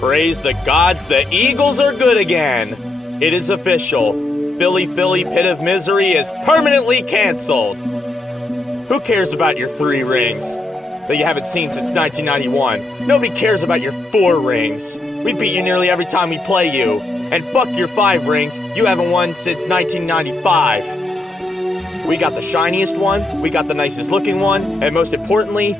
Praise the gods, the Eagles are good again. It is official. Philly Pit of Misery is permanently canceled. Who cares about your 3 rings that you haven't seen since 1991? Nobody cares about your 4 rings. We beat you nearly every time we play you. And fuck your 5 rings, you haven't won since 1995. We got the shiniest one, we got the nicest looking one, and most importantly,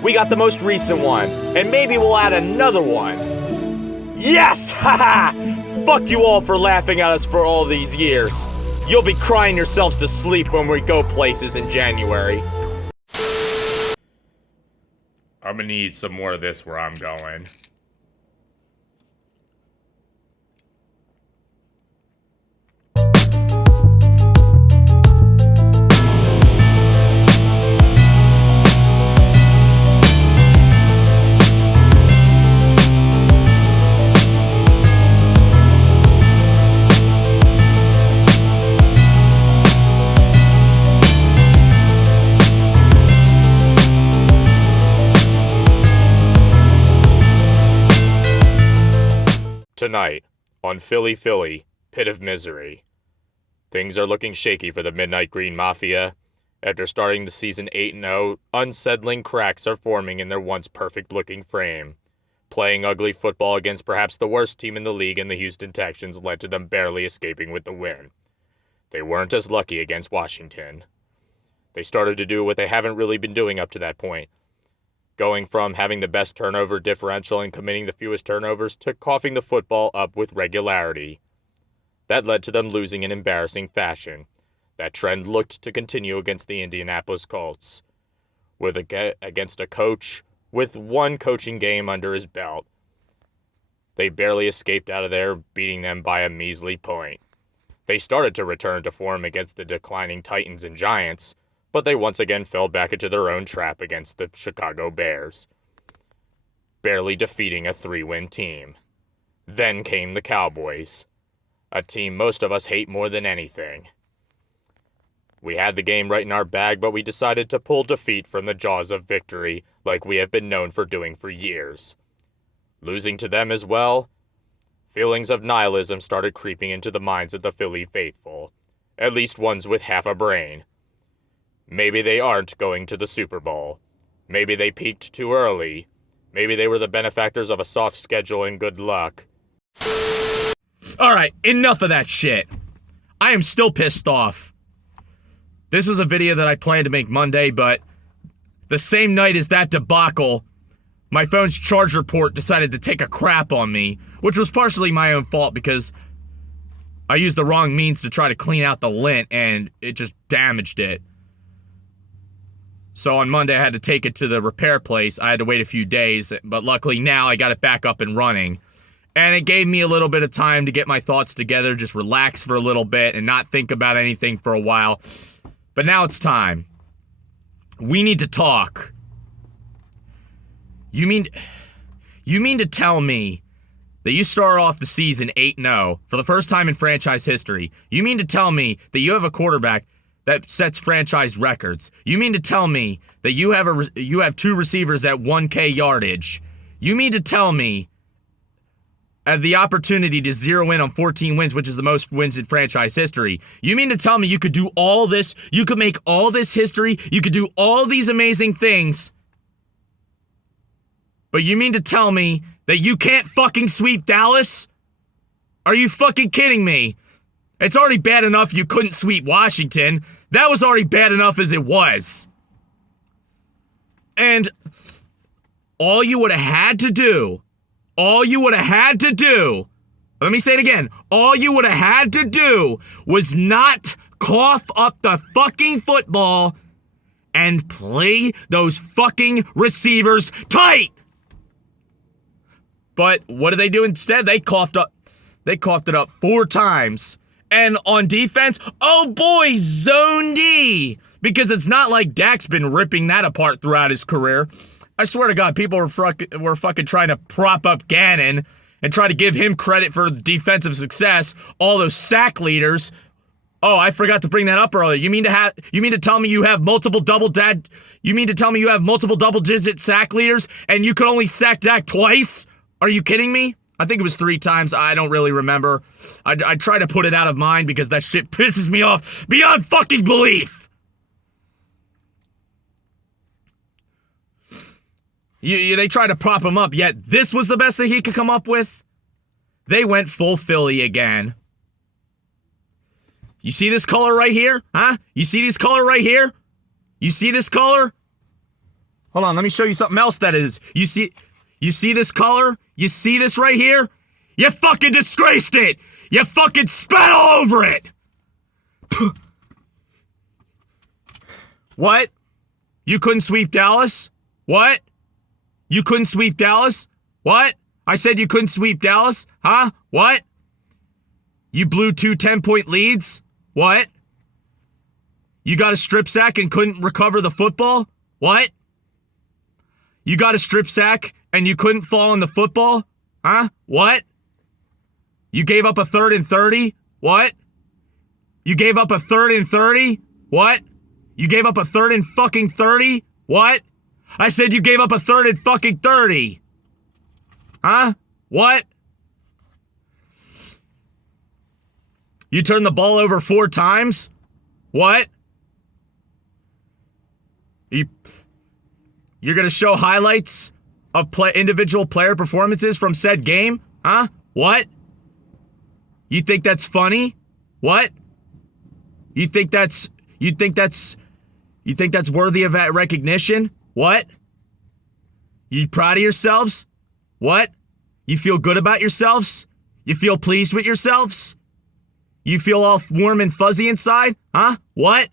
we got the most recent one. And maybe we'll add another one. Yes! Haha! Fuck you all for laughing at us for all these years. You'll be crying yourselves to sleep when we go places in January. I'm gonna need some more of this where I'm going. Tonight, on Philly, Pit of Misery. Things are looking shaky for the Midnight Green Mafia. After starting the season 8-0, unsettling cracks are forming in their once perfect-looking frame. Playing ugly football against perhaps the worst team in the league in the Houston Texans led to them barely escaping with the win. They weren't as lucky against Washington. They started to do what they haven't really been doing up to that point. Going from having the best turnover differential and committing the fewest turnovers to coughing the football up with regularity. That led to them losing in embarrassing fashion. That trend looked to continue against the Indianapolis Colts. Against a coach with 1 coaching game under his belt. They barely escaped out of there, beating them by a measly point. They started to return to form against the declining Titans and Giants, but they once again fell back into their own trap against the Chicago Bears, barely defeating a 3-win team. Then came the Cowboys, a team most of us hate more than anything. We had the game right in our bag, but we decided to pull defeat from the jaws of victory like we have been known for doing for years. Losing to them as well, feelings of nihilism started creeping into the minds of the Philly faithful, at least ones with half a brain. Maybe they aren't going to the Super Bowl. Maybe they peaked too early. Maybe they were the benefactors of a soft schedule and good luck. Alright, enough of that shit. I am still pissed off. This was a video that I planned to make Monday, but the same night as that debacle, my phone's charger port decided to take a crap on me, which was partially my own fault because I used the wrong means to try to clean out the lint and it just damaged it. So on Monday, I had to take it to the repair place. I had to wait a few days, but luckily now I got it back up and running. And it gave me a little bit of time to get my thoughts together, just relax for a little bit and not think about anything for a while. But now it's time. We need to talk. You mean to tell me that you start off the season 8-0 for the first time in franchise history? You mean to tell me that you have a quarterback that sets franchise records? You mean to tell me that you have 2 receivers at 1K yardage? You mean to tell me the opportunity to zero in on 14 wins, which is the most wins in franchise history? You mean to tell me you could do all this, you could make all this history, you could do all these amazing things, but you mean to tell me that you can't fucking sweep Dallas? Are you fucking kidding me? It's already bad enough you couldn't sweep Washington. That was already bad enough as it was. And all you would have had to do, let me say it again, all you would have had to do was not cough up the fucking football and play those fucking receivers tight. But what did they do instead? They coughed it up 4 times. And on defense, oh boy, zone D. Because it's not like Dak's been ripping that apart throughout his career. I swear to God, people were fucking trying to prop up Gannon and try to give him credit for defensive success. All those sack leaders. Oh, I forgot to bring that up earlier. You mean to tell me you have multiple double-digit sack leaders and you could only sack Dak twice? Are you kidding me? I think it was 3 times. I don't really remember. I try to put it out of mind because that shit pisses me off beyond fucking belief. They tried to prop him up, yet this was the best that he could come up with? They went full Philly again. You see this color right here? Huh? You see this color right here? You see this color? Hold on, let me show you something else that is. You see this color? You see this right here? You fucking disgraced it! You fucking spat all over it! What? You couldn't sweep Dallas? What? You couldn't sweep Dallas? What? I said you couldn't sweep Dallas? Huh? What? You blew 2 10-point leads? What? You got a strip sack and couldn't recover the football? What? You got a strip sack and you couldn't fall on the football? Huh? What? You gave up a 3rd and 30? What? You gave up a 3rd and 30? What? You gave up a 3rd and fucking 30? What? I said you gave up a 3rd and fucking 30. Huh? What? You turned the ball over 4 times? What? You're gonna show highlights of individual player performances from said game? Huh? What? You think that's funny? What? You think that's worthy of that recognition? What? You proud of yourselves? What? You feel good about yourselves? You feel pleased with yourselves? You feel all warm and fuzzy inside? Huh? What?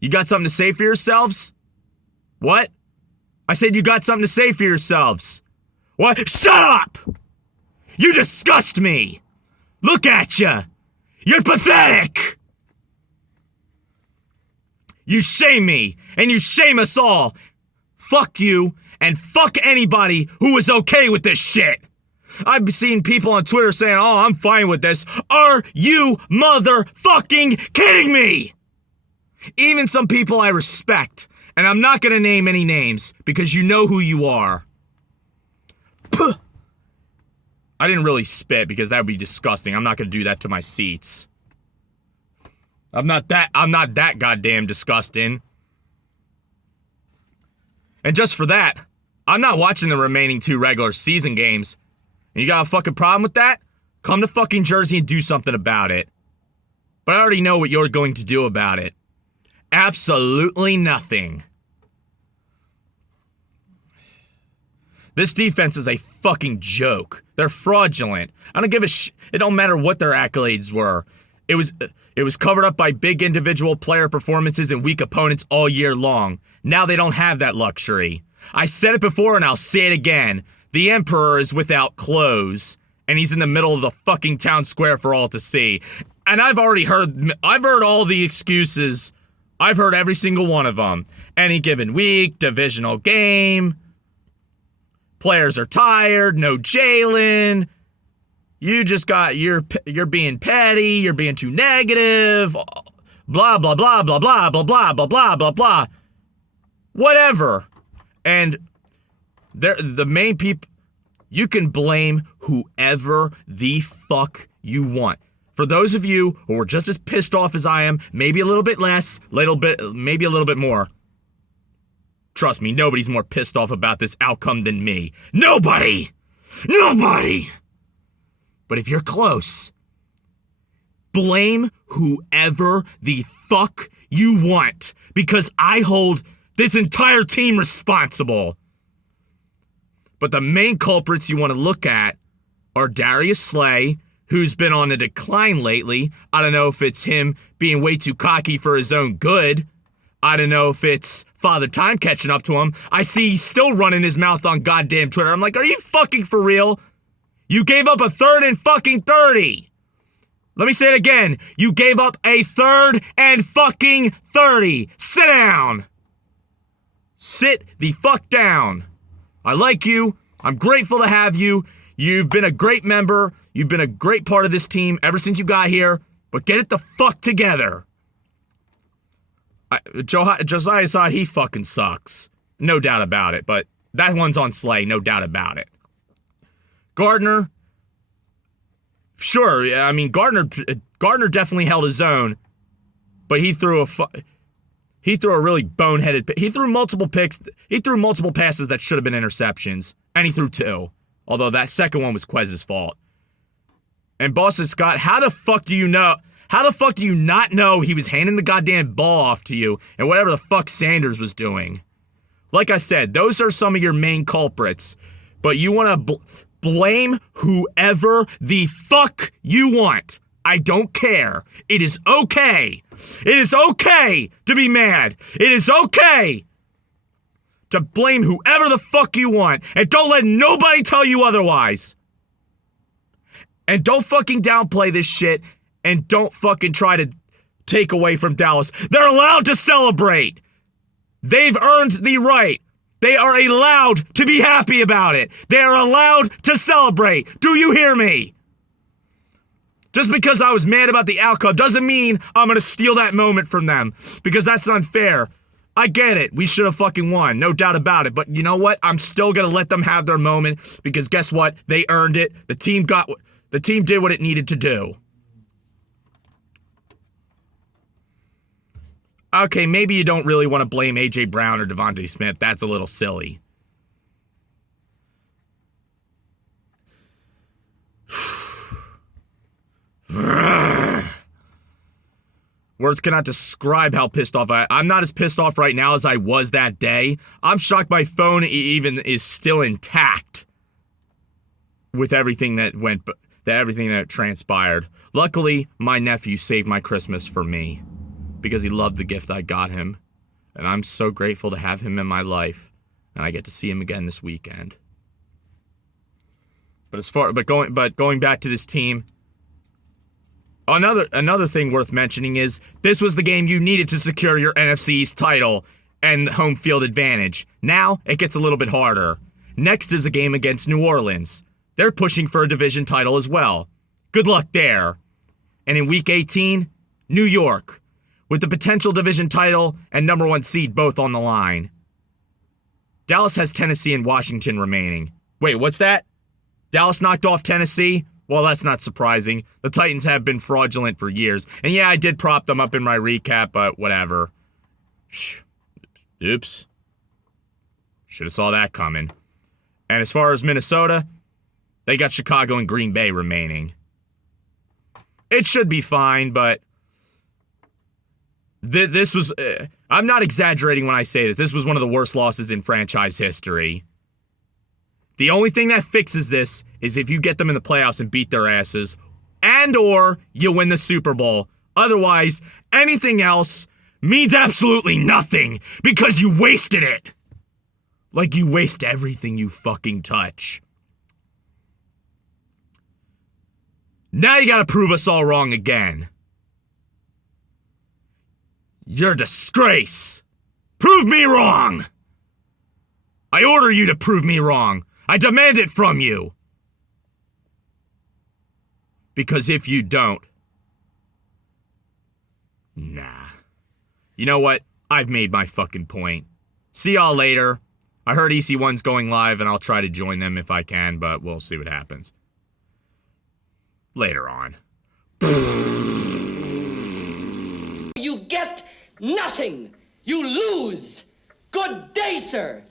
You got something to say for yourselves? What? I said you got something to say for yourselves. What? Shut up! You disgust me! Look at you! You're pathetic! You shame me, and you shame us all. Fuck you, and fuck anybody who is okay with this shit. I've seen people on Twitter saying, oh, I'm fine with this. Are you motherfucking kidding me? Even some people I respect, and I'm not gonna name any names because you know who you are. Puh. I didn't really spit because that would be disgusting. I'm not gonna do that to my seats. I'm not that goddamn disgusting. And just for that, I'm not watching the remaining 2 regular season games. And you got a fucking problem with that? Come to fucking Jersey and do something about it. But I already know what you're going to do about it. Absolutely nothing. This defense is a fucking joke. They're fraudulent. I don't give a it don't matter what their accolades were. It was covered up by big individual player performances and weak opponents all year long. Now they don't have that luxury. I said it before and I'll say it again. The Emperor is without clothes, and he's in the middle of the fucking town square for all to see. And I've heard all the excuses. I've heard every single one of them. Any given week, divisional game, players are tired, no Jalen. You just got, you're being petty, you're being too negative, blah, blah, blah, blah, blah, blah, blah, blah, blah, blah, blah. Whatever. And the main people, you can blame whoever the fuck you want. For those of you who are just as pissed off as I am, maybe a little bit less, maybe a little bit more. Trust me, nobody's more pissed off about this outcome than me. Nobody! Nobody! But if you're close, blame whoever the fuck you want, because I hold this entire team responsible. But the main culprits you want to look at are Darius Slay, who's been on a decline lately. I don't know if it's him being way too cocky for his own good. I don't know if it's Father Time catching up to him. I see he's still running his mouth on goddamn Twitter. I'm like, are you fucking for real? You gave up a 3rd and fucking 30. Let me say it again. You gave up a 3rd and fucking 30. Sit down. Sit the fuck down. I like you. I'm grateful to have you. You've been a great member. You've been a great part of this team ever since you got here. But get it the fuck together. Josiah Assad, he fucking sucks. No doubt about it. But that one's on Slay, no doubt about it. Gardner, sure, I mean, Gardner definitely held his own, but he threw a really boneheaded, he threw multiple passes that should have been interceptions, and he threw 2, although that second one was Quez's fault. And Boston Scott, how the fuck do you not know he was handing the goddamn ball off to you and whatever the fuck Sanders was doing? Like I said, those are some of your main culprits, but you want to blame whoever the fuck you want. I don't care. It is okay. It is okay to be mad. It is okay to blame whoever the fuck you want, and don't let nobody tell you otherwise. And don't fucking downplay this shit, and don't fucking try to take away from Dallas. They're allowed to celebrate. They've earned the right. They are allowed to be happy about it. They are allowed to celebrate. Do you hear me? Just because I was mad about the outcome doesn't mean I'm gonna steal that moment from them, because that's unfair. I get it. We should have fucking won. No doubt about it. But you know what? I'm still gonna let them have their moment, because guess what? They earned it. The team did what it needed to do. Okay, maybe you don't really want to blame A.J. Brown or Devontae Smith. That's a little silly. Words cannot describe how pissed off I'm not as pissed off right now as I was that day. I'm shocked my phone even is still intact with everything that transpired. Luckily, my nephew saved my Christmas for me because he loved the gift I got him, and I'm so grateful to have him in my life, and I get to see him again this weekend. But going back to this team, another thing worth mentioning is this was the game you needed to secure your NFC East title and home field advantage. Now it gets a little bit harder. Next is a game against New Orleans. They're pushing for a division title as well. Good luck there. And in Week 18, New York, with the potential division title and number 1 seed both on the line. Dallas has Tennessee and Washington remaining. Wait, what's that? Dallas knocked off Tennessee? Well, that's not surprising. The Titans have been fraudulent for years. And yeah, I did prop them up in my recap, but whatever. Oops. Should have saw that coming. And as far as Minnesota, they got Chicago and Green Bay remaining. It should be fine, but this was... I'm not exaggerating when I say that this was one of the worst losses in franchise history. The only thing that fixes this is if you get them in the playoffs and beat their asses, and or you win the Super Bowl. Otherwise, anything else means absolutely nothing because you wasted it. Like you waste everything you fucking touch. Now you gotta prove us all wrong again. You're a disgrace. Prove me wrong. I order you to prove me wrong. I demand it from you. Because if you don't... Nah. You know what? I've made my fucking point. See y'all later. I heard EC1's going live and I'll try to join them if I can, but we'll see what happens. Later on. You get nothing. You lose. Good day, sir.